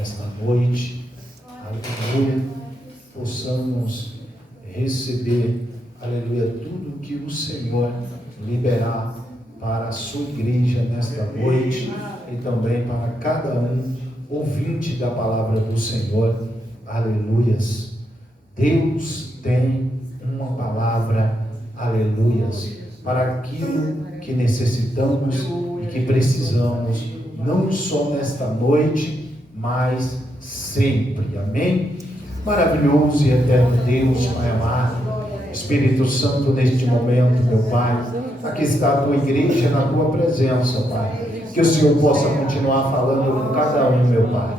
nesta noite, aleluia, possamos receber, aleluia, tudo que o Senhor liberar para a sua igreja nesta noite e também para cada um ouvinte da palavra do Senhor, aleluias. Deus tem uma palavra, aleluias, para aquilo que necessitamos e que precisamos, não só nesta noite, mas sempre, amém? Maravilhoso e eterno Deus, Pai amado, Espírito Santo, neste momento, meu Pai, aqui está a tua igreja na tua presença, Pai, que o Senhor possa continuar falando com cada um, meu Pai.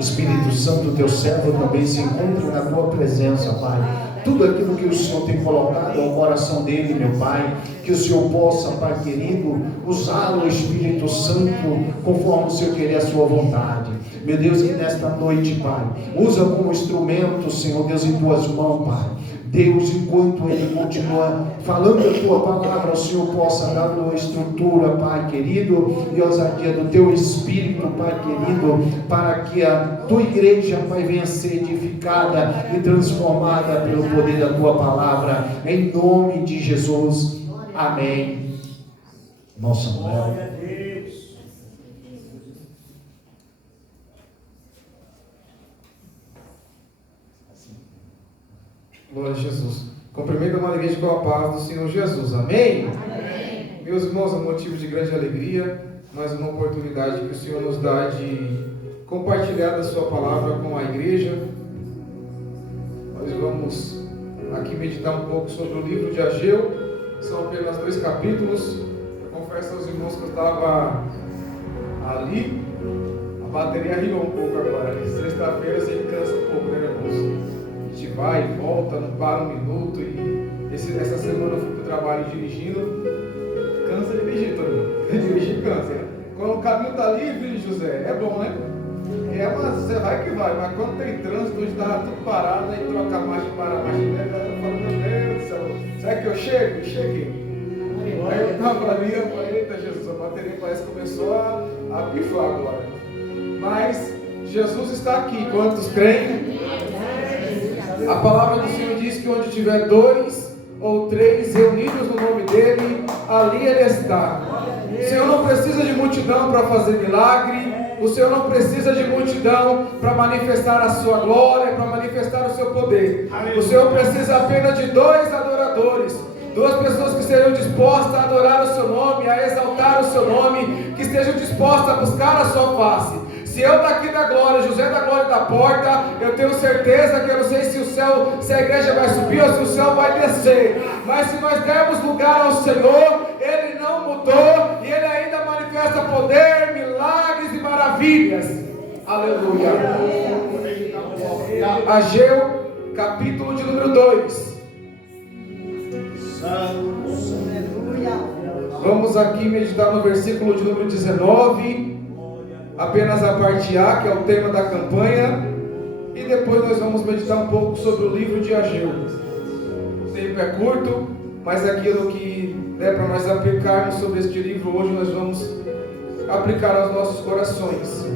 Espírito Santo, teu servo também se encontra na tua presença, Pai. Tudo aquilo que o Senhor tem colocado ao coração dele, meu Pai, que o Senhor possa, Pai querido, usá-lo, Espírito Santo, conforme o Senhor querer a sua vontade. Meu Deus, que nesta noite, Pai, usa como instrumento, Senhor Deus, em tuas mãos, Pai. Deus, enquanto Ele continua falando a Tua palavra, o Senhor possa dar uma estrutura, Pai querido, e ousadia do Teu Espírito, Pai querido, para que a Tua igreja, Pai, venha ser edificada e transformada pelo poder da Tua palavra, em nome de Jesus, amém. Irmão Samuel. Glória a Jesus. Cumprimento a igreja com a paz do Senhor Jesus. Amém? Amém? Meus irmãos, é um motivo de grande alegria, mais uma oportunidade que o Senhor nos dá de compartilhar da sua palavra com a igreja. Nós vamos aqui meditar um pouco sobre o livro de Ageu. São apenas 2 capítulos. Eu confesso aos irmãos que eu estava ali. A bateria riu um pouco agora. Sexta-feira sempre cansa um pouco, né, irmãos? A gente vai e volta, não para um minuto. E essa semana eu fui para o trabalho dirigindo. Cansa dirigir, todo mundo. Dirigir cansa. Quando o caminho está livre, José, é bom, né? Mas você vai que vai. Mas quando tem trânsito, hoje estava tudo parado, aí troca a marcha para a marcha. Eu falo, meu Deus do céu, será que eu chego? Eu cheguei. Aí eu estava ali, eu falei, eita Jesus, a bateria parece que começou a pifar agora. Mas Jesus está aqui. Quantos creem? A palavra do Senhor diz que onde tiver 2 ou 3 reunidos no nome dele, ali ele está. O Senhor não precisa de multidão para fazer milagre. O Senhor não precisa de multidão para manifestar a sua glória, para manifestar o seu poder. O Senhor precisa apenas de 2 adoradores, 2 pessoas que estejam dispostas a adorar o seu nome, a exaltar o seu nome, que estejam dispostas a buscar a sua face. Se eu daqui da glória, José da glória da porta, eu tenho certeza que eu não sei se a igreja vai subir ou se o céu vai descer. Mas se nós dermos lugar ao Senhor, Ele não mudou e Ele ainda manifesta poder, milagres e maravilhas. Aleluia. Ageu, capítulo de número 2. Vamos aqui meditar no versículo de número 19. Apenas a parte A, que é o tema da campanha, e depois nós vamos meditar um pouco sobre o livro de Ageu. O tempo é curto, mas aquilo que der para nós aplicarmos sobre este livro hoje, nós vamos aplicar aos nossos corações.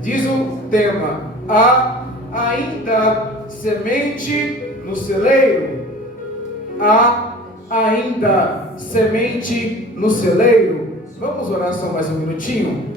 Diz o tema: há ainda semente no celeiro? Há ainda semente no celeiro? Vamos orar só mais um minutinho?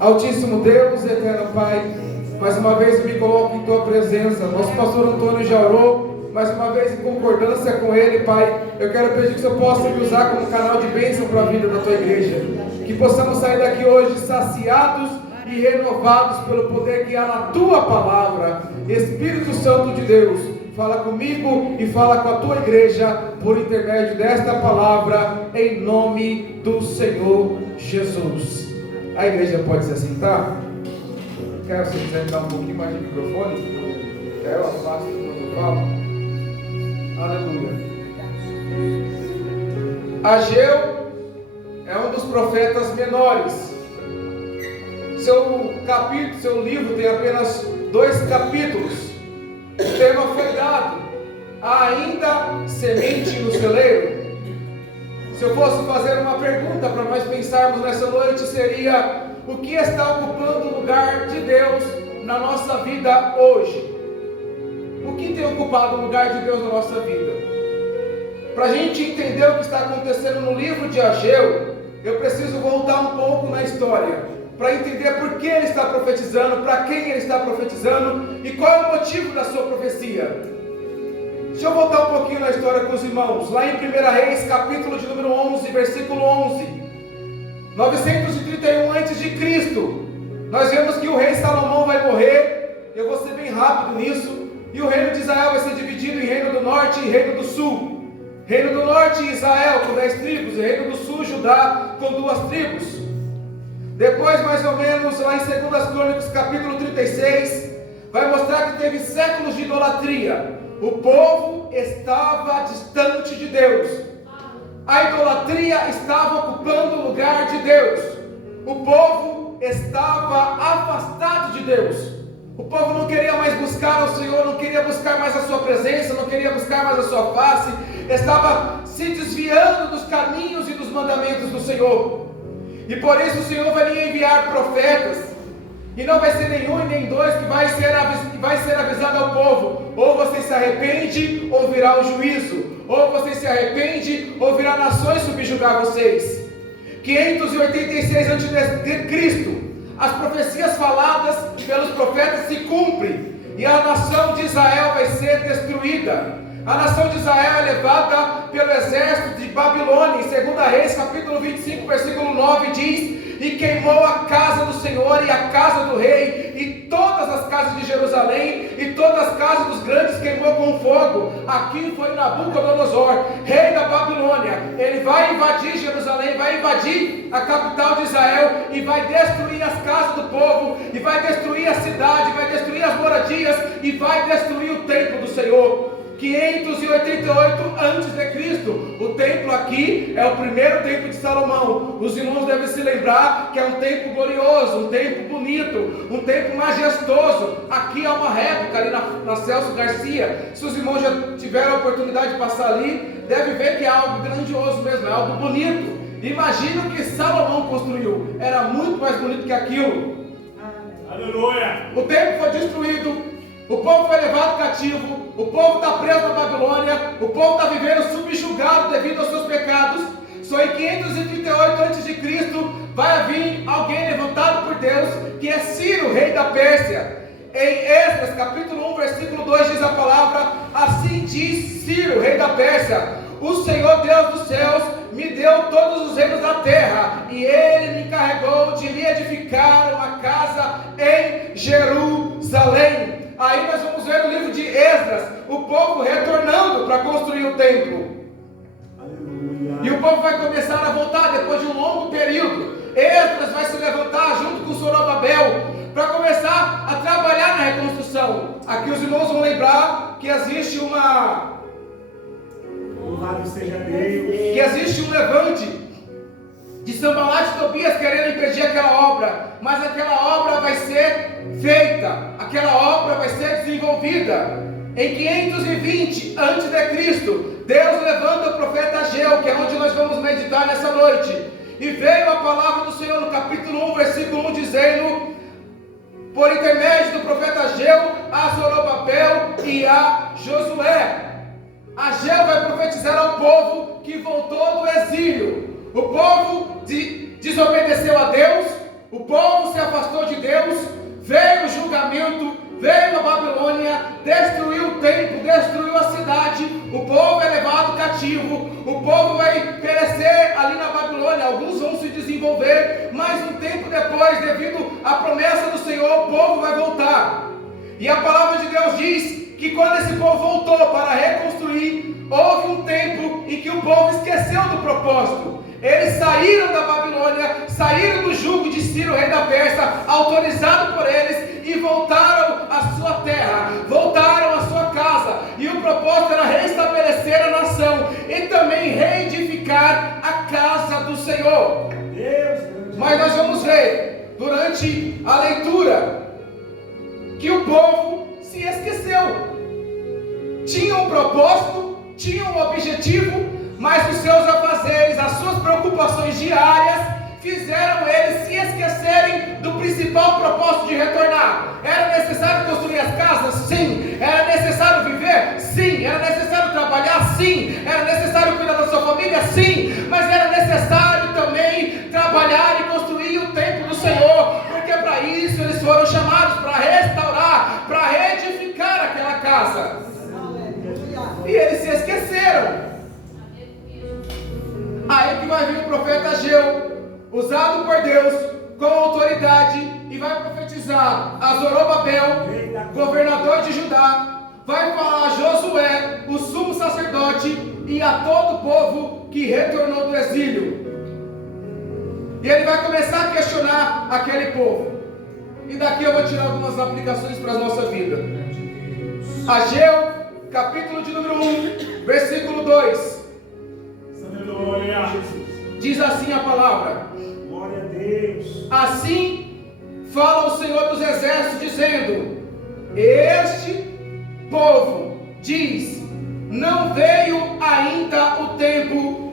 Altíssimo Deus, eterno Pai, mais uma vez eu me coloco em Tua presença. Nosso pastor Antônio já orou, mais uma vez em concordância com ele, Pai. Eu quero pedir que o Senhor possa me usar como canal de bênção para a vida da Tua igreja. Que possamos sair daqui hoje saciados e renovados pelo poder que há na Tua palavra. Espírito Santo de Deus, fala comigo e fala com a Tua igreja por intermédio desta palavra, em nome do Senhor Jesus. A igreja pode se assentar? Quero, se quiser me dar um pouquinho mais de microfone, que aí eu afasto quando eu falo. Aleluia. Ageu é um dos profetas menores. Seu livro tem apenas 2 capítulos. O tema foi dado: há ainda semente no celeiro? Se eu fosse fazer uma pergunta para nós pensarmos nessa noite, seria: o que está ocupando o lugar lugar de Deus na nossa vida hoje? O que tem ocupado o lugar de Deus na nossa vida? Para a gente entender o que está acontecendo no livro de Ageu, eu preciso voltar um pouco na história, para entender por que ele está profetizando, para quem ele está profetizando e qual é o motivo da sua profecia. Deixa eu voltar um pouquinho na história com os irmãos, lá em 1 Reis, capítulo de número 11, versículo 11, 931 a.C., nós vemos que o rei Salomão vai morrer. Eu vou ser bem rápido nisso. E o reino de Israel vai ser dividido em reino do norte e reino do sul. Reino do norte, Israel, com 10 tribos, e reino do sul, Judá, com 2 tribos. Depois, mais ou menos, lá em 2 Crônicas, capítulo 36, vai mostrar que teve séculos de idolatria. O povo estava distante de Deus. A idolatria estava ocupando o lugar de Deus. O povo estava afastado de Deus. O povo não queria mais buscar ao Senhor, não queria buscar mais a sua presença, não queria buscar mais a sua face, estava se desviando dos caminhos e dos mandamentos do Senhor. E por isso o Senhor vai lhe enviar profetas, e não vai ser nenhum e nem dois que vai ser avisado ao povo: ou você se arrepende, ou virá o juízo, ou você se arrepende, ou virá nações subjugar vocês. 586 a.C., as profecias faladas pelos profetas se cumprem, e a nação de Israel vai ser destruída. A nação de Israel é levada pelo exército de Babilônia. Em 2 Reis, capítulo 25, versículo 9, diz: e queimou a casa do Senhor e a casa do rei, e todas as casas de Jerusalém, e todas as casas dos grandes queimou com fogo. Aqui foi Nabucodonosor, rei da Babilônia. Ele vai invadir Jerusalém, vai invadir a capital de Israel, e vai destruir as casas do povo, e vai destruir a cidade, vai destruir as moradias, e vai destruir o templo do Senhor. 588 a.C., o templo aqui é o primeiro templo de Salomão. Os irmãos devem se lembrar que é um templo glorioso, um templo bonito, um templo majestoso. Aqui é uma réplica ali na Celso Garcia. Se os irmãos já tiveram a oportunidade de passar ali, deve ver que é algo grandioso mesmo, é algo bonito. Imagina o que Salomão construiu, era muito mais bonito que aquilo. Aleluia! O templo foi destruído, o povo foi levado cativo, o povo está preso na Babilônia, o povo está vivendo subjugado devido aos seus pecados. Só em 538 a.C. vai vir alguém levantado por Deus, que é Ciro, rei da Pérsia. Em Esdras, capítulo 1, versículo 2, diz a palavra: assim diz Ciro, rei da Pérsia: o Senhor Deus dos céus me deu todos os reinos da terra, e Ele me encarregou de lhe edificar uma casa em Jerusalém. Aí nós vamos ver no livro de Esdras, o povo retornando para construir o templo. Aleluia. E o povo vai começar a voltar depois de um longo período. Esdras vai se levantar junto com Zorobabel para começar a trabalhar na reconstrução. Aqui os irmãos vão lembrar que existe Louvado seja Deus. Que existe um levante de Sanbalat e Tobias querendo impedir aquela obra, mas aquela obra vai ser feita, aquela obra vai ser desenvolvida. Em 520 a.C., Deus levanta o profeta Ageu, que é onde nós vamos meditar nessa noite, e veio a palavra do Senhor no capítulo 1, versículo 1, dizendo, por intermédio do profeta Ageu, a Zorobabel e a Josué. Ageu vai profetizar ao povo que voltou do exílio. O povo desobedeceu a Deus, o povo se afastou de Deus, veio o julgamento, veio a Babilônia, destruiu o templo, destruiu a cidade, o povo é levado cativo, o povo vai perecer ali na Babilônia, alguns vão se desenvolver, mas um tempo depois, devido à promessa do Senhor, o povo vai voltar. E a palavra de Deus diz que quando esse povo voltou para reconstruir, houve um tempo em que o povo esqueceu do propósito. Eles saíram da Babilônia, saíram do jugo de Ciro, rei da Pérsia, autorizado por eles, e voltaram à sua terra, voltaram à sua casa. E o propósito era restabelecer a nação e também reedificar a casa do Senhor. Mas nós vamos ver, durante a leitura, que o povo se esqueceu. Tinha um propósito, tinha um objetivo, mas os seus afazeres, as suas preocupações diárias, fizeram eles se esquecerem do principal propósito plantar? Era necessário construir as casas? Sim. Era necessário viver? Sim. Era necessário trabalhar? Sim. Era necessário cuidar da sua família? Sim. Mas era necessário também trabalhar e construir o templo do Senhor, porque para isso eles foram chamados, para restaurar, para reedificar aquela casa. E eles se esqueceram. Aí que vai vir o profeta Ageu, usado por Deus, com autoridade, e vai profetizar a Zorobabel, governador de Judá, vai falar a Josué, o sumo sacerdote, e a todo o povo que retornou do exílio. E ele vai começar a questionar aquele povo. E daqui eu vou tirar algumas aplicações para a nossa vida. Ageu, capítulo de número 1, versículo 2. Diz assim a palavra: Glória a Deus. Assim fala o Senhor dos Exércitos, dizendo: este povo diz, não veio ainda o tempo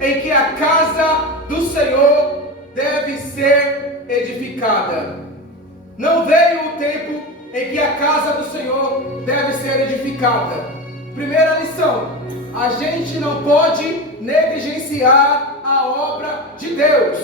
em que a casa do Senhor deve ser edificada. Não veio o tempo em que a casa do Senhor deve ser edificada. Primeira lição: a gente não pode negligenciar a obra de Deus.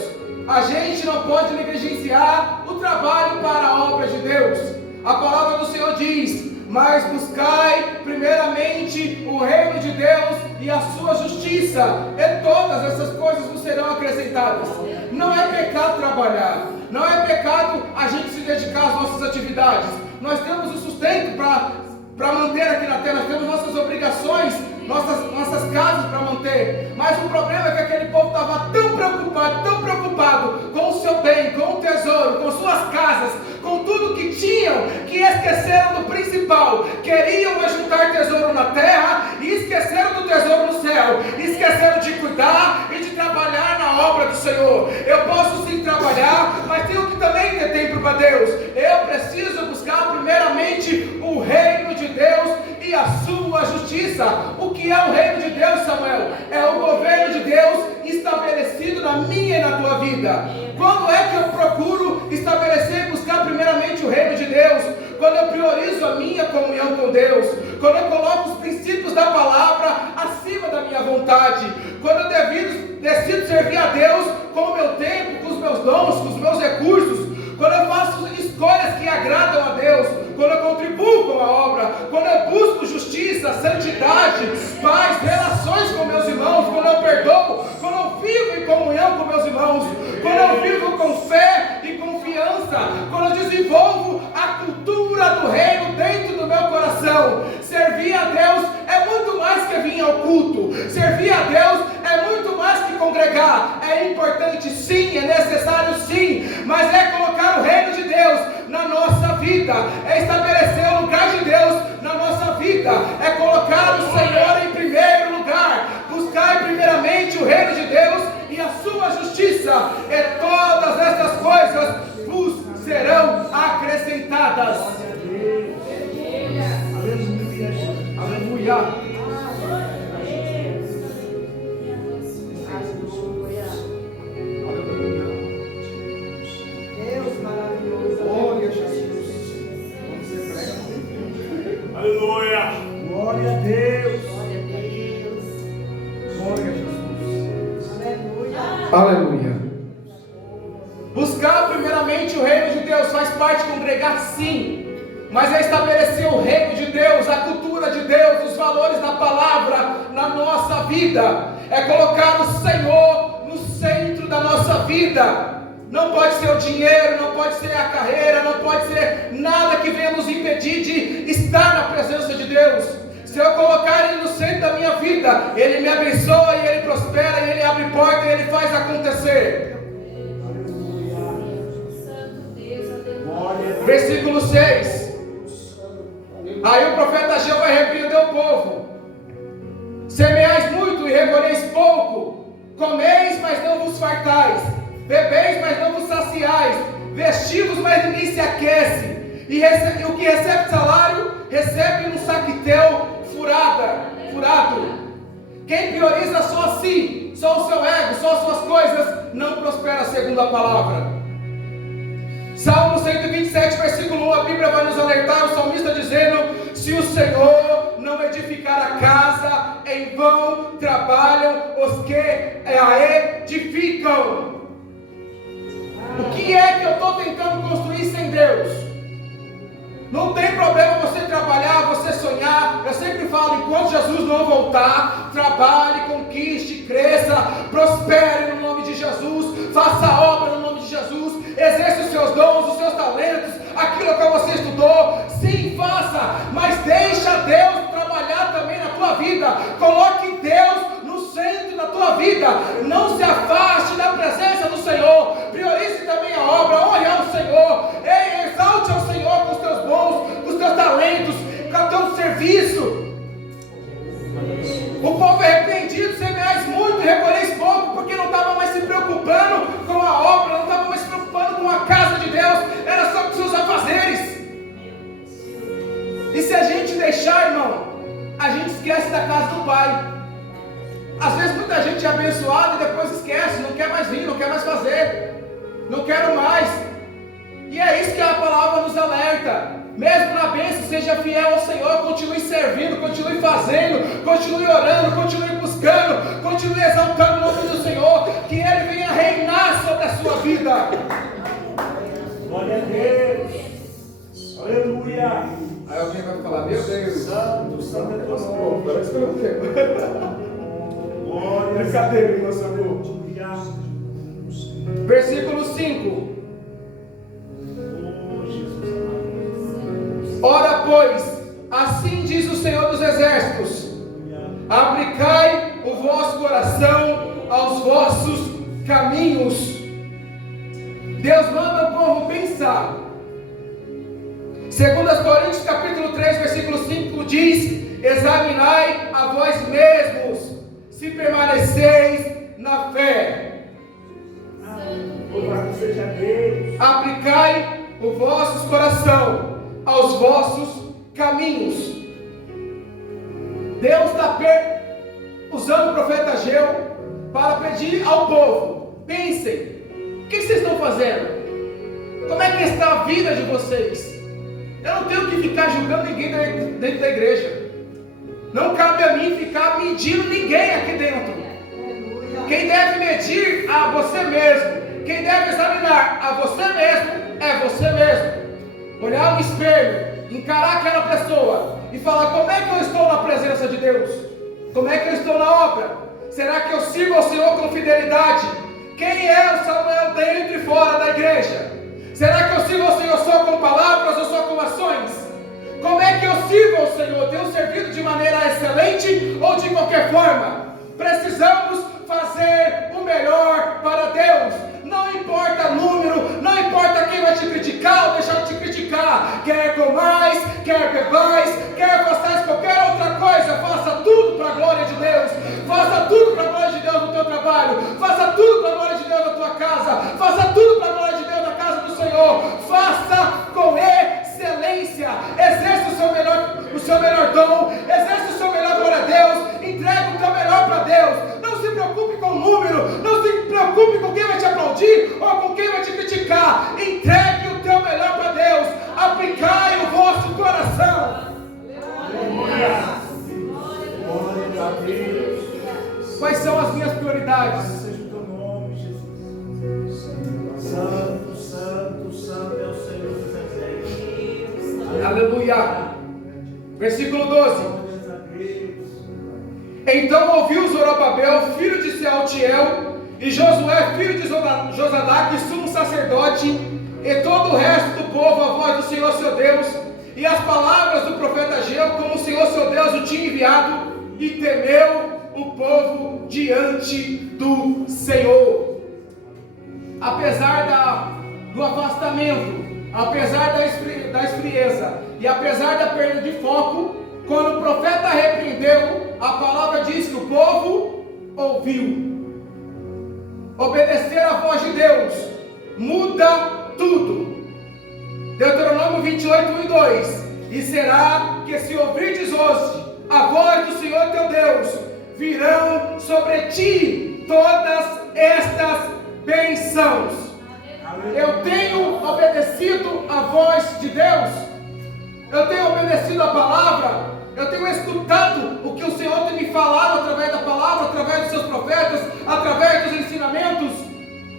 A gente não pode negligenciar o trabalho para a obra de Deus. A palavra do Senhor diz: mas buscai primeiramente o reino de Deus e a sua justiça, e todas essas coisas vos serão acrescentadas. Não é pecado trabalhar, não é pecado a gente se dedicar às nossas atividades. Nós temos o sustento para manter aqui na terra, nós temos nossas obrigações, nossas casas para manter. Mas o problema é que aquele povo estava tão preocupado com o seu bem, com o tesouro, com suas casas, com tudo que tinham, que esqueceram do principal. Queriam ajuntar tesouro na terra e esqueceram do tesouro no céu. Esqueceram de cuidar e de trabalhar na obra do Senhor. Eu posso sim trabalhar, mas tenho que também ter tempo para Deus. Eu preciso buscar primeiramente o reino de Deus e a sua justiça. O que é o reino de Deus, Samuel? É o governo de Deus estabelecido na minha e na tua vida. Quando é que eu procuro estabelecer e buscar primeiramente o reino de Deus? Quando eu priorizo a minha comunhão com Deus, quando eu coloco os princípios da palavra acima da minha vontade, quando eu decido servir a Deus com o meu tempo, com os meus dons, com os meus recursos, quando eu faço escolhas que agradam a Deus, quando eu contribuo com a obra, quando eu busco justiça, santidade, paz, relações com meus irmãos, quando eu perdoo, quando eu vivo em comunhão com meus irmãos, quando eu vivo com fé e confiança, quando eu desenvolvo a cultura do reino dentro do meu coração. Servir a Deus é muito mais que vir ao culto. Servir a Deus é muito mais que congregar. É importante sim, é necessário sim, mas é colocar o reino de Deus na nossa vida, é estabelecer o lugar de Deus na nossa vida, é colocar o Senhor em primeiro lugar. Buscar primeiramente o reino de Deus e a sua justiça, e todas essas coisas vos serão acrescentadas. Aleluia. Aleluia. Glória a Deus. Glória a Jesus. Aleluia. Buscar primeiramente o reino de Deus faz parte de congregar, sim, mas é estabelecer o reino de Deus, a cultura de Deus, os valores da palavra na nossa vida. É colocar o Senhor no centro da nossa vida. Não pode ser o dinheiro, não pode ser a carreira, não pode ser nada que venha nos impedir de estar na presença de Deus. Se eu colocar Ele no centro da minha vida, Ele me abençoa e Ele prospera, e Ele abre porta e Ele faz acontecer. Versículo 6. Aí o profeta Ageu vai repreender o povo: semeais muito e recolheis pouco, comeis, mas não vos fartais, bebeis, mas não vos saciais, vestivos, mas ninguém se aquece, e o que recebe salário, recebe no saquitel furado. Quem prioriza só si, só o seu ego, só as suas coisas, não prospera segundo a palavra. Salmo 127, versículo 1, a Bíblia vai nos alertar, o salmista dizendo: se o Senhor não edificar a casa, em vão trabalham os que a edificam. O que é que eu estou tentando construir sem Deus? Não tem problema você trabalhar, você sonhar. Eu sempre falo, enquanto Jesus não voltar, trabalhe, conquiste, cresça, prospere no nome de Jesus, faça a obra no nome de Jesus, exerça os seus dons, os seus talentos, aquilo que você estudou, sim, faça, mas deixa Deus trabalhar também na tua vida. Coloque Deus no centro da tua vida, não se afaste da presença do Senhor, priorize também a obra, honre ao Senhor, exalte ao Senhor com os teus bons, com os teus talentos, com o teu serviço. O povo é repreendido, semeais muito e recolheis pouco, porque não estava mais se preocupando com a obra, não estava mais se preocupando com a casa de Deus, era só com seus afazeres. E se a gente deixar, irmão, a gente esquece da casa do Pai. Às vezes muita gente é abençoada e depois esquece, não quer mais vir, não quer mais fazer, não quero mais. E é isso que a palavra nos alerta. Mesmo na bênção, seja fiel ao Senhor, continue servindo, continue fazendo, continue orando, continue buscando, continue exaltando o nome do Senhor, que Ele venha reinar sobre a sua vida. Glória a Deus. Aleluia. Aí alguém vai falar: meu Deus, Santo, santo é teu nome. parece que eu não tenho. Glória. Cadê, meu Senhor? Versículo 5. Ora, pois, assim diz o Senhor dos Exércitos: aplicai o vosso coração aos vossos caminhos. Deus manda o povo pensar. 2 Coríntios capítulo 3, versículo 5 diz: examinai a vós mesmos, se permaneceis na fé. Louvado seja Deus. Aplicai o vosso coração aos vossos caminhos. Deus está usando o profeta Ageu para pedir ao povo: pensem, o que vocês estão fazendo? Como é que está a vida de vocês? Eu não tenho que ficar julgando ninguém dentro da igreja. Não cabe a mim ficar medindo ninguém aqui dentro. Quem deve medir a você mesmo, quem deve examinar a você mesmo, é você mesmo. Olhar no espelho, encarar aquela pessoa e falar: como é que eu estou na presença de Deus? Como é que eu estou na obra? Será que eu sirvo ao Senhor com fidelidade? Quem é o Samuel dentro e fora da igreja? Será que eu sirvo ao Senhor só com palavras ou só com ações? Como é que eu sirvo ao Senhor? Tenho servido de maneira excelente ou de qualquer forma? Precisamos fazer o melhor para Deus. Não importa número, não importa quem vai te criticar ou deixar de te criticar. Quer comais, quer bebais, quer façais qualquer outra coisa, faça tudo para a glória de Deus. Faça tudo para a glória de Deus no teu trabalho. Faça tudo para a glória de Deus na tua casa. Faça tudo para a glória de Deus na casa do Senhor. Faça com excelência. Exerça o seu melhor dom. Exerça o seu melhor glória a Deus. Entregue o teu melhor para Deus. Não se preocupe com o número. Não se preocupe com quem vai te aplaudir ou com quem vai te criticar. Entregue o teu melhor para Deus. Aplicai o vosso coração. Glória a Deus. Quais são as minhas prioridades? Seja o teu nome, Jesus. Santo, santo, santo é o Senhor dos Exércitos. Aleluia. Versículo 12. Glória a Deus. Então ouviu Zorobabel, filho de Sealtiel, e Josué, filho de Josadaque, sumo sacerdote, e todo o resto do povo, a voz do Senhor seu Deus, e as palavras do profeta Ageu, como o Senhor seu Deus o tinha enviado, e temeu o povo diante do Senhor. Apesar do afastamento, apesar da esfrieza, e apesar da perda de foco, quando o profeta repreendeu, a palavra diz que o povo ouviu. Obedecer à voz de Deus muda tudo. Deuteronômio 28, 1 e 2: e será que se ouvirdes hoje a voz do Senhor teu Deus, virão sobre ti todas estas bênçãos. Eu tenho obedecido a voz de Deus? Eu tenho obedecido a palavra? Eu tenho escutado o que o Senhor tem me falado através da palavra, através dos seus profetas, através dos ensinamentos?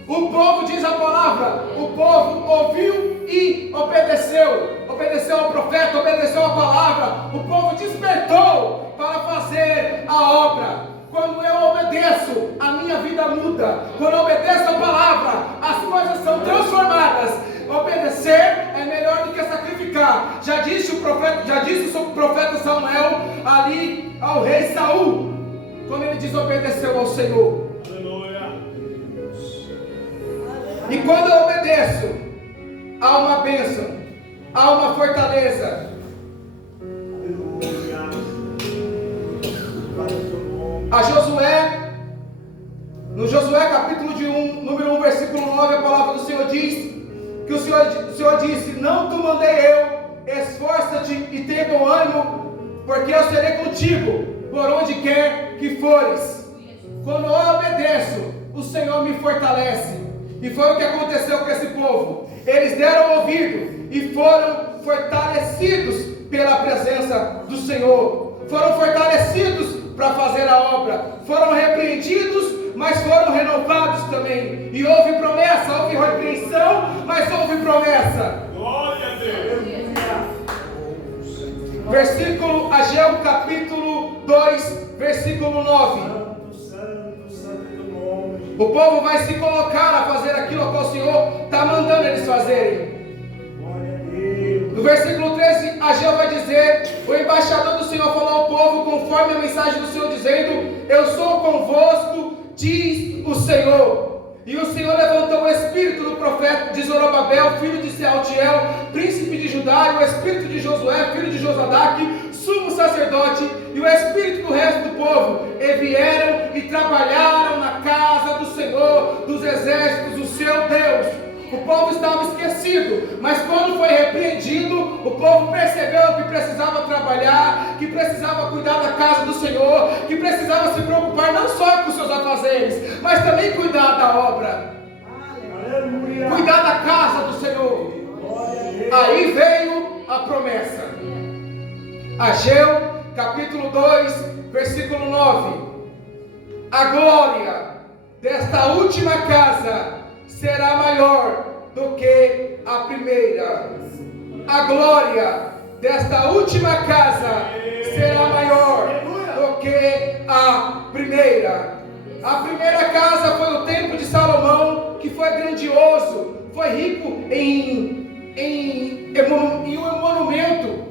O povo, diz a palavra, o povo ouviu e obedeceu. Obedeceu ao profeta, obedeceu à palavra. O povo despertou para fazer a obra. Quando eu obedeço, a minha vida muda. Quando eu obedeço a palavra, as coisas são transformadas. Obedecer é melhor do que sacrificar. Já disse o profeta Samuel ali ao rei Saul, quando ele desobedeceu ao Senhor. E quando eu obedeço, há uma bênção, há uma fortaleza. A Josué, no Josué capítulo 1, número 1, versículo 9, a palavra do Senhor diz que o Senhor disse: não te mandei eu, esforça-te e tenha bom ânimo, porque eu serei contigo por onde quer que fores. Quando eu obedeço, o Senhor me fortalece. E foi o que aconteceu com esse povo. Eles deram ouvido e foram fortalecidos pela presença do Senhor. Foram fortalecidos para fazer a obra. Foram repreendidos, mas foram renovados também. E houve promessa, houve repreensão, mas houve promessa. Glória a Deus. Versículo Ageu capítulo 2, versículo 9. O povo vai se colocar a fazer aquilo que o Senhor está mandando eles fazerem. No versículo 13, Ageu vai dizer: o embaixador do Senhor falou ao povo conforme a mensagem do Senhor, dizendo: eu sou convosco, diz o Senhor. E o Senhor levantou o espírito do profeta de Zorobabel, filho de Sealtiel, príncipe de Judá, e o espírito de Josué, filho de Josadaque, sumo sacerdote, e o espírito do resto do povo, e vieram e trabalharam na casa do Senhor dos exércitos, o seu Deus. O povo estava esquecido, mas quando foi repreendido, o povo percebeu que precisava trabalhar, que precisava cuidar da casa do Senhor, que precisava se preocupar não só com seus afazeres, mas também cuidar da obra. Aleluia. Cuidar da casa do Senhor. Aí veio a promessa. Ageu capítulo 2, versículo 9. A glória desta última casa será maior do que a primeira. A glória desta última casa será maior do que a primeira. A primeira casa foi o templo de Salomão, que foi grandioso, foi rico em um monumento,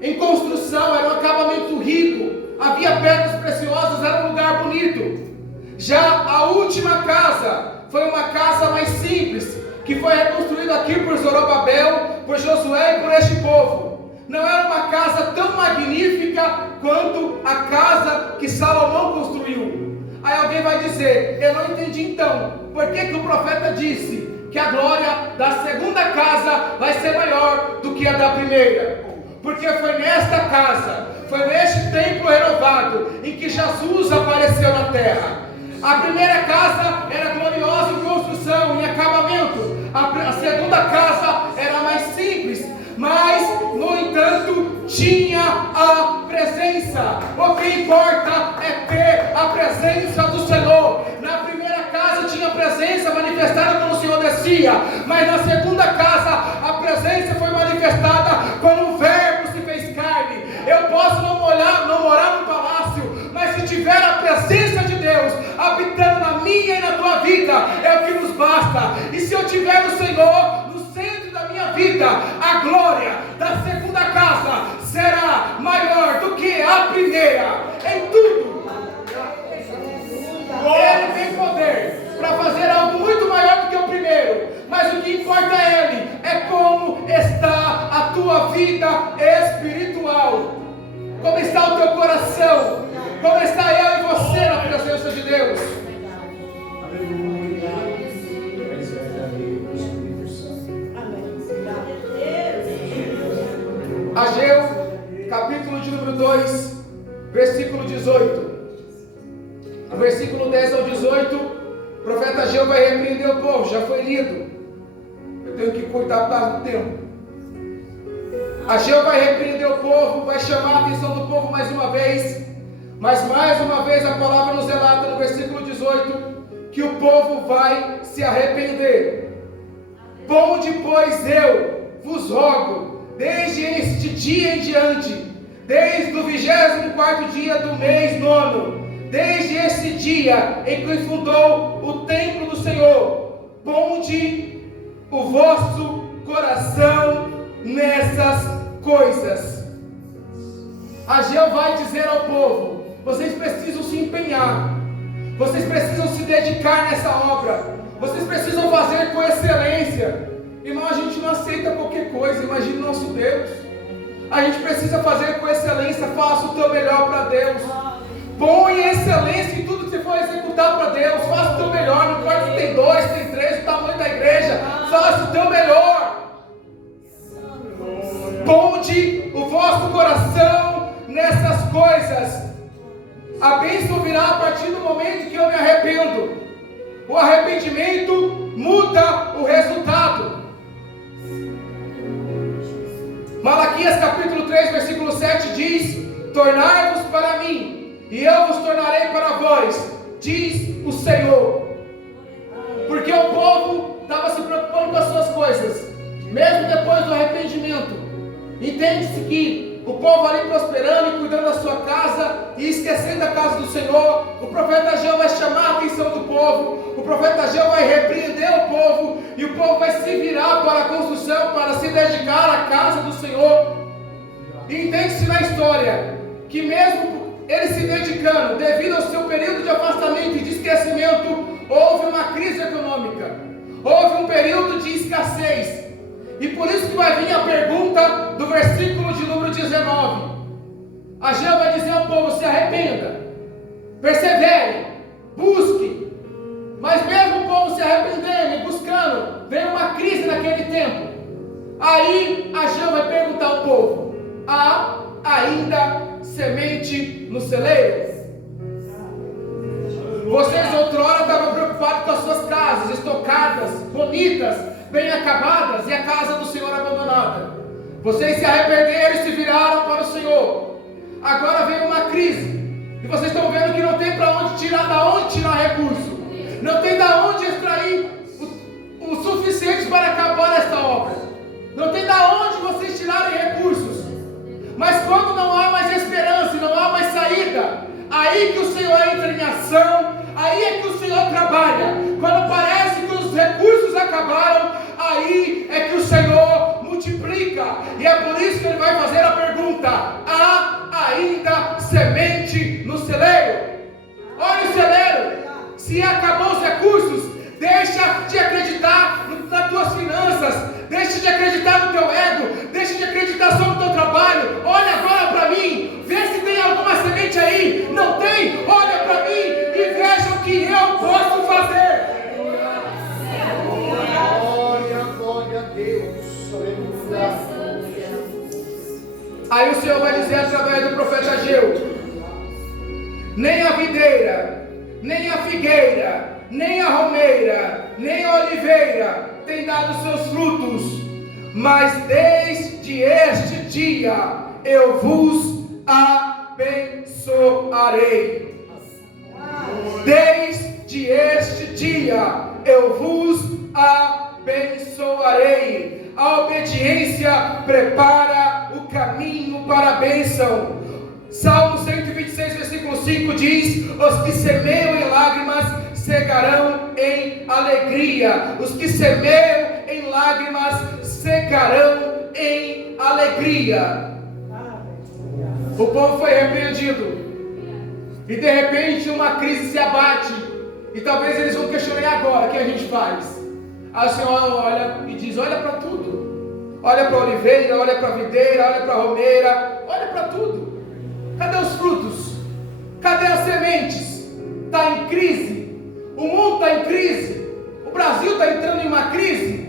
em construção, era um acabamento rico, havia pedras preciosas, era um lugar bonito. Já a última casa foi uma casa mais simples, que foi reconstruída aqui por Zorobabel, por Josué e por este povo. Não era uma casa tão magnífica quanto a casa que Salomão construiu. Aí alguém vai dizer: eu não entendi então, por que o profeta disse que a glória da segunda casa vai ser maior do que a da primeira? Porque foi nesta casa, foi neste templo renovado, em que Jesus apareceu na terra. A primeira casa era gloriosa em construção, em acabamento. A segunda casa era mais simples, mas, no entanto, tinha a presença. O que importa é ter a presença do Senhor. Na primeira casa tinha a presença manifestada quando o Senhor descia, mas na segunda casa a presença foi manifestada quando o Verbo se fez carne. Eu posso não morar no palácio, mas se tiver a presença de Deus habitando na minha e na tua vida, é o que nos basta. E se eu tiver o Senhor no centro da minha vida, a glória da segunda casa será maior do que a primeira, em tudo. Ele tem poder para fazer algo muito maior do que o primeiro, mas o que importa a Ele é como está a tua vida espiritual, como está o teu coração, como está eu e você na presença de Deus. Ageu, capítulo de número 2, versículo 18. Do versículo 10 ao 18, o profeta Ageu vai repreender o povo, já foi lido. tenho que cuidar por causa do tempo. Ageu vai repreender o povo, vai chamar a atenção do povo mais uma vez, mas mais uma vez a palavra nos relata no versículo 18 que o povo vai se arrepender. Ponde, pois, eu vos rogo, desde este dia em diante, desde o 24º dia do mês 9, desde esse dia em que fundou o templo do Senhor, ponde o vosso coração nessas coisas. Ageu vai dizer ao povo: vocês precisam se empenhar, vocês precisam se dedicar nessa obra, vocês precisam fazer com excelência. Irmão, a gente não aceita qualquer coisa, imagine o nosso Deus. A gente precisa fazer com excelência. Faça o teu melhor para Deus. Põe excelência em tudo que você for executar para Deus. Faça o teu melhor, não importa se tem 2, tem 3, o tamanho da igreja. Faça o teu melhor. Ponde o vosso coração nessas coisas. A bênção virá a partir do momento que eu me arrependo. O arrependimento muda o resultado. Malaquias capítulo 3, versículo 7 diz: tornai-vos para mim, e eu vos tornarei para vós, diz o Senhor. Porque o povo estava se preocupando com as suas coisas, mesmo depois do arrependimento. Entende-se que o povo ali prosperando e cuidando da sua casa e esquecendo da casa do Senhor, o profeta Ageu vai chamar a atenção do povo, o profeta Ageu vai repreender o povo, e o povo vai se virar para a construção, para se dedicar à casa do Senhor. E entende-se na história que mesmo ele se dedicando, devido ao seu período de afastamento e de esquecimento, houve uma crise econômica, houve um período de escassez. E por isso que vai vir a pergunta do versículo de número 19. Ageu vai dizer ao povo: se arrependa, persevere, busque. Mas mesmo o povo se arrependendo e buscando, veio uma crise naquele tempo. Aí Ageu vai perguntar ao povo: há ainda semente no celeiro? Vocês outrora estavam preocupados com as suas casas, estocadas, bonitas, bem acabadas, e a casa do Senhor abandonada. Vocês se arrependeram e se viraram para o Senhor. Agora vem uma crise, e vocês estão vendo que não tem para onde tirar, da onde tirar recurso, não tem da onde extrair o suficiente para acabar esta obra, não tem da onde vocês tirarem recursos. Mas quando não há mais esperança e não há mais saída, aí que o Senhor entra em ação, aí é que o Senhor trabalha. Quando parece que os recursos acabaram, aí é que o Senhor multiplica. E é por isso que ele vai fazer a pergunta: há ainda semente no celeiro? Olha o celeiro. Se acabou os recursos, deixa de acreditar nas tuas finanças, deixa de acreditar no teu ego, deixa de acreditar só no teu trabalho. Olha agora para mim, vê se tem alguma semente aí. Não tem? Olha para mim e veja o que eu posso fazer. Glória a Deus. Aí o Senhor vai dizer através do profeta Ageu: nem a videira, nem a figueira, nem a romeira, nem a oliveira tem dado seus frutos, mas desde este dia eu vos abençoarei. Desde este dia eu vos abençoarei. A obediência prepara o caminho para a bênção. Salmo 126, versículo 5 diz: os que semeiam em lágrimas cegarão em alegria. Os que semeiam em lágrimas cegarão em alegria. O povo foi repreendido, e de repente uma crise se abate, e talvez eles vão questionar agora: o que a gente faz? Aí o Senhor olha e diz: olha para tudo, olha para a oliveira, olha para a videira, olha para a romeira, olha para tudo. Cadê os frutos? Cadê as sementes? Está em crise, o mundo está em crise, o Brasil está entrando em uma crise.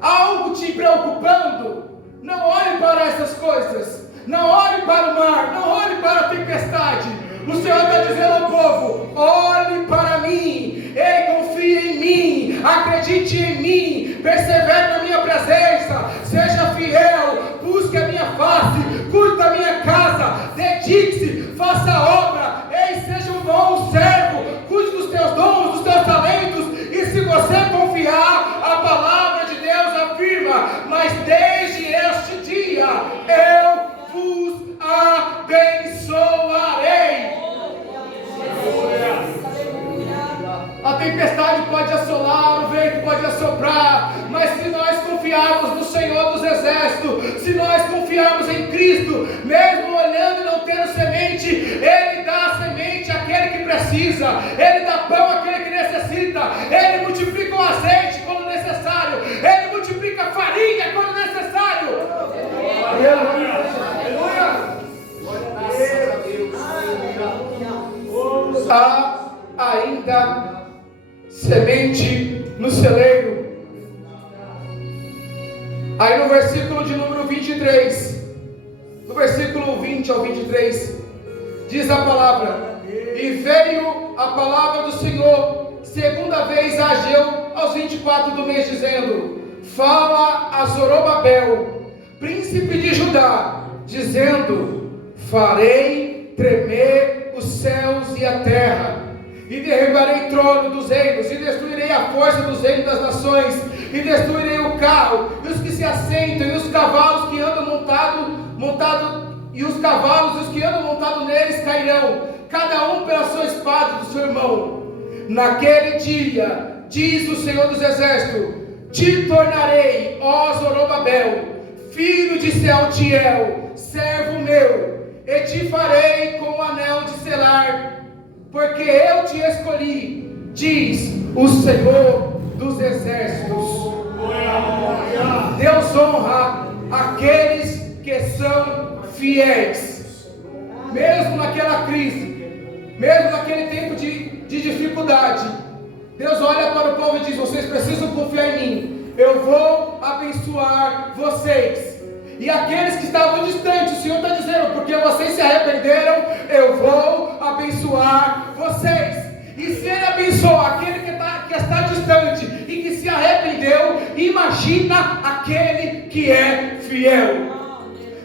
Há algo te preocupando? Não olhe para essas coisas, não olhe para o mar, não olhe para a tempestade. O Senhor está dizendo ao povo: olhe para mim, ei, confie em mim, acredite em mim, persevere na minha presença, seja fiel, busque a minha face, cuide da minha casa, dedique-se, faça a obra, ei, seja um bom servo, cuide dos teus dons, dos teus talentos, e se você confiar, a palavra de Deus afirma, mas desde este dia eu vos abençoarei. A tempestade pode assolar, o vento pode assoprar, mas se nós confiarmos no Senhor dos Exércitos, se nós confiarmos em Cristo, mesmo olhando e não tendo semente, Ele dá a semente àquele que precisa, Ele dá pão àquele que necessita, Ele multiplica o azeite quando necessário, Ele multiplica a farinha quando necessário. Aleluia! Há ainda semente no celeiro. Aí no versículo de número 23, no versículo 20 ao 23, diz a palavra: e veio a palavra do Senhor segunda vez a Ageu aos 24 do mês, dizendo: fala a Zorobabel, príncipe de Judá, dizendo: farei tremer os céus e a terra, e derribarei trono dos reinos, e destruirei a força dos reinos das nações, e destruirei o carro, e os que se assentam, e os cavalos que andam e os cavalos e os que andam montados neles cairão, cada um pela sua espada do seu irmão. Naquele dia, diz o Senhor dos Exércitos, te tornarei, ó Zorobabel, filho de Sealtiel, servo meu, e te farei com o anel de selar, porque eu te escolhi, diz o Senhor dos Exércitos. Deus honra aqueles que são fiéis, mesmo naquela crise, mesmo naquele tempo de dificuldade. Deus olha para o povo e diz: vocês precisam confiar em mim, eu vou abençoar vocês. E aqueles que estavam distantes, o Senhor está dizendo: porque vocês se arrependeram, eu vou abençoar vocês. E se Ele abençoa aquele que está distante e que se arrependeu, imagina aquele que é fiel.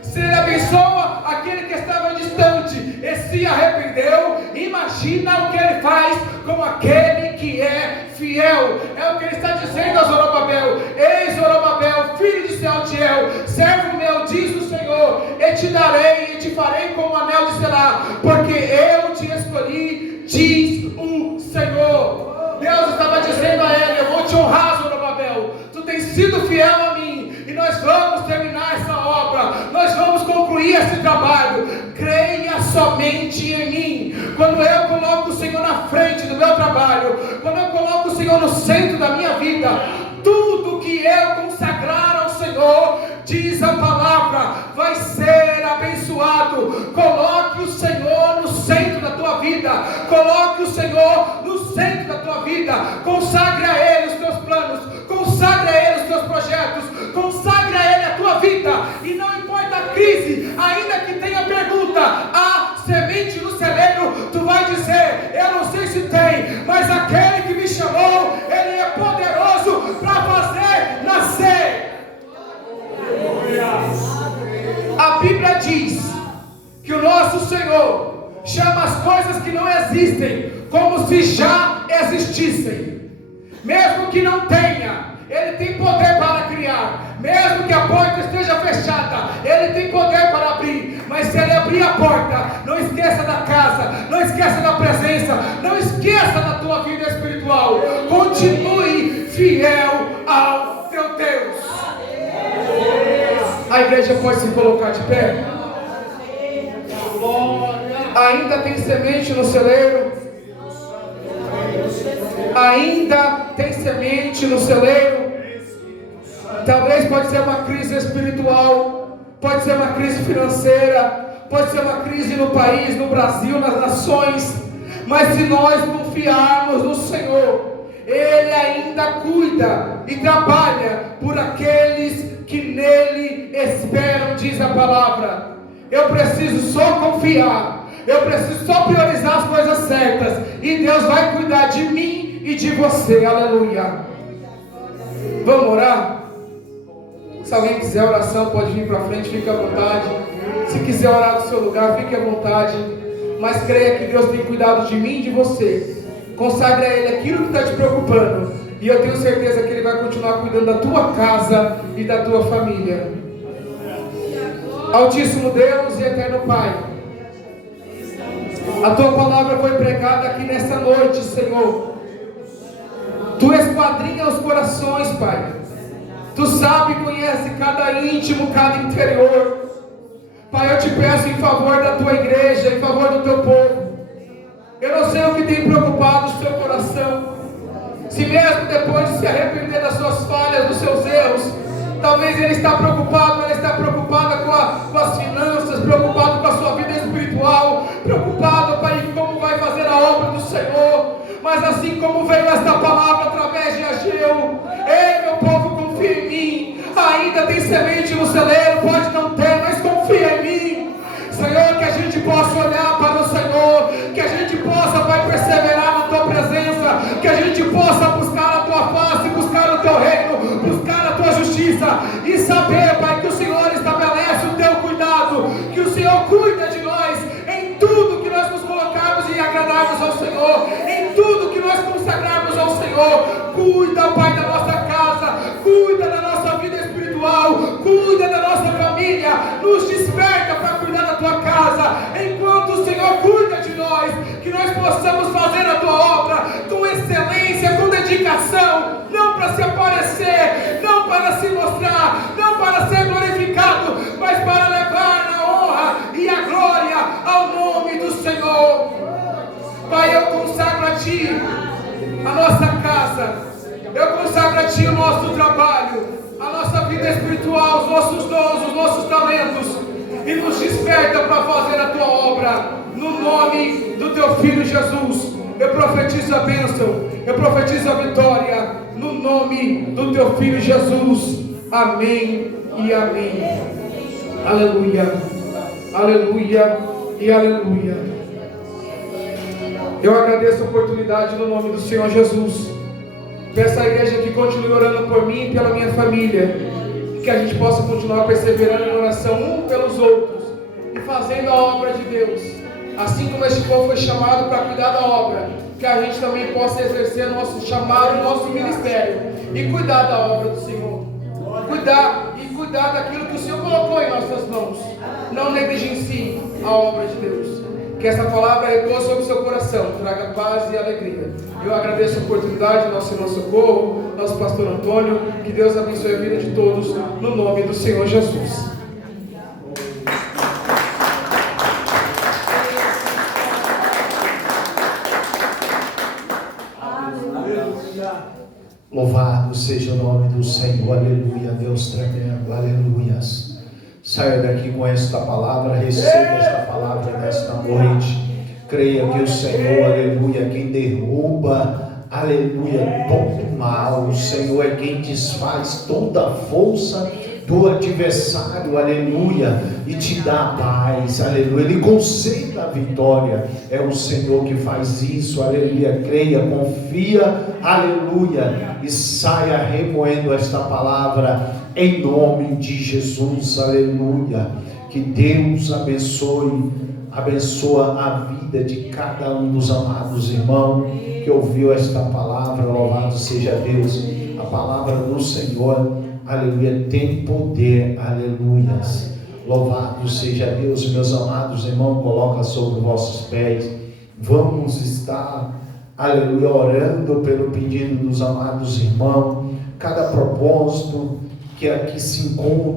Se Ele abençoa aquele que estava distante e se arrependeu, imagina o que Ele faz com aquele que é fiel. É o que Ele está dizendo a Zorobabel: ei Zorobabel, filho de Sealtiel, servo meu, diz o Senhor, e te darei e te farei como anel de selar, porque eu te escolhi, diz o Senhor. Deus estava dizendo a ele: eu vou te honrar, Zorobabel, tu tens sido fiel a mim, e nós vamos terminar essa obra, nós vamos concluir esse trabalho. Creia somente em mim. Quando eu coloco o Senhor na frente do meu trabalho, quando eu coloco o Senhor no centro da minha vida, tudo que eu consagrar ao Senhor, diz a palavra, vai ser abençoado. Coloque o Senhor no centro da tua vida, coloque o Senhor no centro da tua vida, consagre a Ele os teus planos, consagre a Ele os teus projetos, consagre a Ele a tua vida. E não importa a crise, ainda que tenha pergunta, há semente no celeiro, tu vai dizer: eu não sei se tem, mas aquele que me chamou, Ele é poderoso para fazer nascer. A Bíblia diz que o nosso Senhor chama as coisas que não existem como se já existissem. Mesmo que não tenha, Ele tem poder para criar. Mesmo que a porta esteja fechada, Ele tem poder para abrir. Mas se Ele abrir a porta, não esqueça da casa, não esqueça da presença, não esqueça da tua vida espiritual. Continue fiel ao teu Deus. A igreja pode se colocar de pé? Ainda tem semente no celeiro? Ainda tem semente no celeiro? Talvez pode ser uma crise espiritual, pode ser uma crise financeira, pode ser uma crise no país, no Brasil, nas nações. Mas se nós confiarmos no Senhor, Ele ainda cuida e trabalha por aqueles que nele esperam, diz a palavra. Eu preciso só confiar, eu preciso só priorizar as coisas certas, e Deus vai cuidar de mim e de você. Aleluia. Vamos orar? Se alguém quiser oração, pode vir para frente, fique à vontade. Se quiser orar do seu lugar, fique à vontade. Mas creia que Deus tem cuidado de mim e de você. Consagre a Ele aquilo que está te preocupando. E eu tenho certeza que Ele vai continuar cuidando da tua casa e da tua família. Altíssimo Deus e eterno Pai, a tua palavra foi pregada aqui nessa noite, Senhor. Tu esquadrinha os corações, Pai. Tu sabe e conhece cada íntimo, cada interior. Pai, eu te peço em favor da tua igreja, em favor do teu povo. Eu não sei o que tem preocupado o seu coração. Se mesmo depois de se arrepender das suas falhas, dos seus erros, talvez ele está preocupado, ela está preocupada com as finanças, preocupado com a sua vida espiritual, preocupado, Pai, em como vai fazer a obra do Senhor. Mas assim como veio esta palavra através de Ageu, ei, meu povo, confia em mim. Ainda tem semente no celeiro, pode não ter, mas confia em mim. Senhor, que a gente possa olhar para o Senhor, que a gente possa, Pai, perseverar na tua presença, que a gente possa buscar a tua face, buscar o teu reino, buscar a tua justiça e saber, Pai, que o Senhor estabelece o teu cuidado, que o Senhor cuida de nós em tudo que nós nos colocarmos e agradarmos ao Senhor, em tudo que nós consagrarmos ao Senhor. Cuida, Pai, da nossa casa, cuida da nossa vida espiritual, cuida da nossa família, nos desperta para cuidar da tua casa, enquanto o Senhor cuida de nós, que nós possamos fazer a tua obra com excelência, com dedicação, não para se aparecer, não para se mostrar, não para ser glorificado, mas para levar a honra e a glória ao nome do Senhor. Pai, eu consagro a Ti a nossa casa, eu consagro a Ti o nosso trabalho, a nossa vida espiritual, os nossos dons, os nossos talentos, e nos desperta para fazer a Tua obra, no nome do Teu Filho Jesus. Eu profetizo a bênção, eu profetizo a vitória, no nome do Teu Filho Jesus. Amém e amém. Aleluia, aleluia e aleluia. Eu agradeço a oportunidade no nome do Senhor Jesus. Peço à igreja que continue orando por mim e pela minha família, que a gente possa continuar perseverando em oração um pelos outros e fazendo a obra de Deus. Assim como este povo foi chamado para cuidar da obra, que a gente também possa exercer nosso chamado, nosso ministério e cuidar da obra do Senhor. Cuidar daquilo que o Senhor colocou em nossas mãos. Não negligencie a obra de Deus. Que essa palavra ecoe sobre o seu coração, traga paz e alegria. Eu agradeço a oportunidade, nosso irmão Socorro, nosso pastor Antônio, que Deus abençoe a vida de todos, no nome do Senhor Jesus. Louvado seja o nome do Senhor, aleluia, Deus tremendo, aleluias. Saia daqui com esta palavra, receba esta palavra nesta noite. Creia que o Senhor, aleluia, quem derruba, aleluia, todo mal. O Senhor é quem desfaz toda a força do adversário, aleluia, e te dá paz, aleluia. Ele concede a vitória. É o Senhor que faz isso, aleluia. Creia, confia, aleluia, e saia remoendo esta palavra em nome de Jesus, aleluia. Que Deus abençoa a vida de cada um dos amados irmãos que ouviu esta palavra. Louvado seja Deus. A palavra do Senhor, aleluia, tem poder, aleluias. Louvado seja Deus. Meus amados irmãos, coloca sobre vossos pés. Vamos estar, aleluia, orando pelo pedido dos amados irmãos. Cada propósito que aqui se encontra